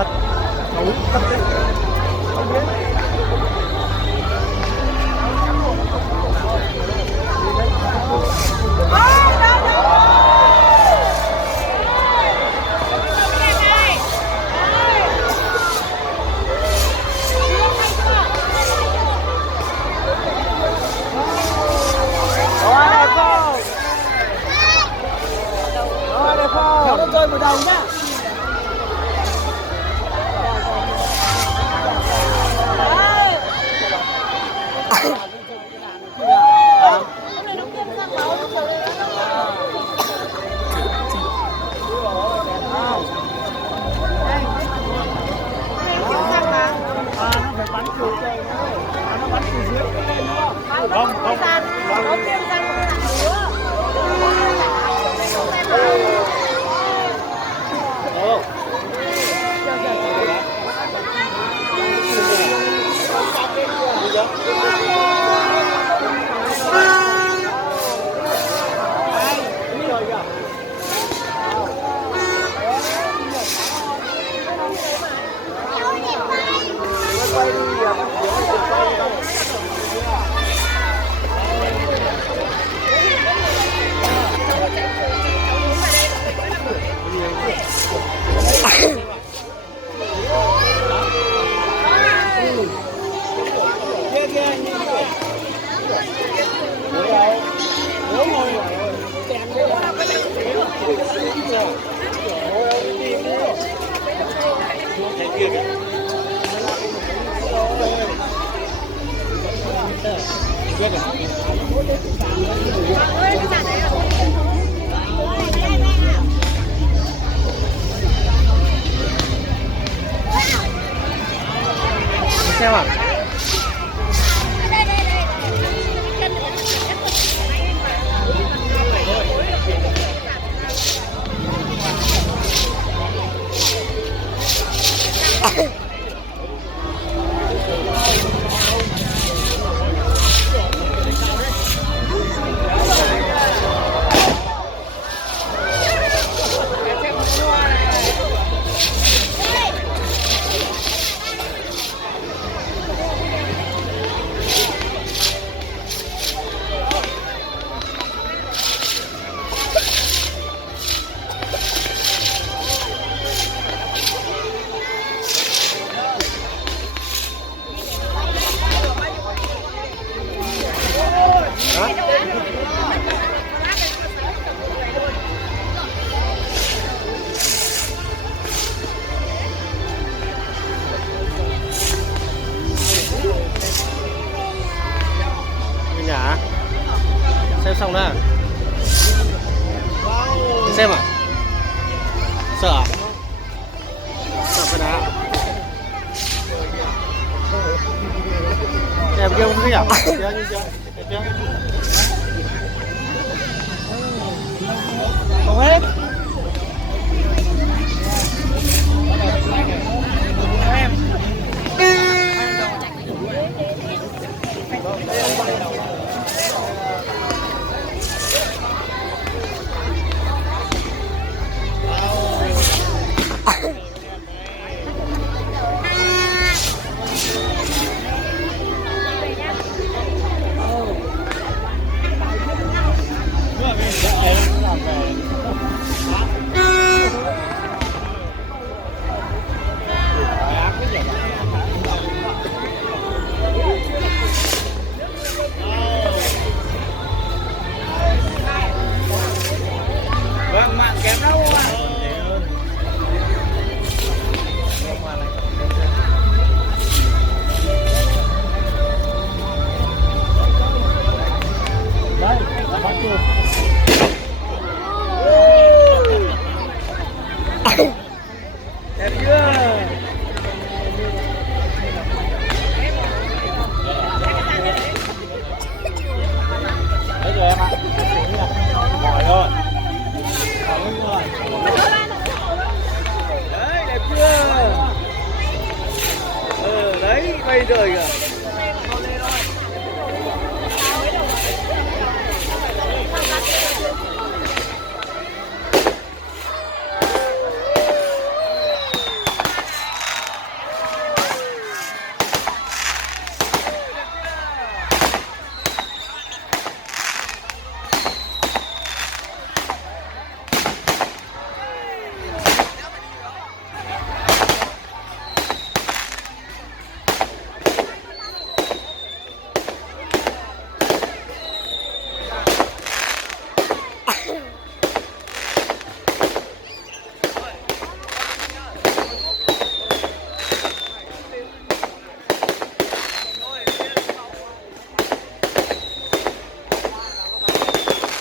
cất cấu cất đấy không biết. Kéo nó rơi vào đầu nhá. Không không nó tiêm ra một cái nữa. xem à? Nhả xem xong đó xem à, sợ à? Sợ cái đá em kia không thấy à? Không hết. Vâng, mạng kém đâu ạ? Đây, bắt chuột. Đẹp chưa? Đấy rồi em ạ. Mỏi rồi. Đấy, đẹp chưa? Đấy, bay rồi kìa.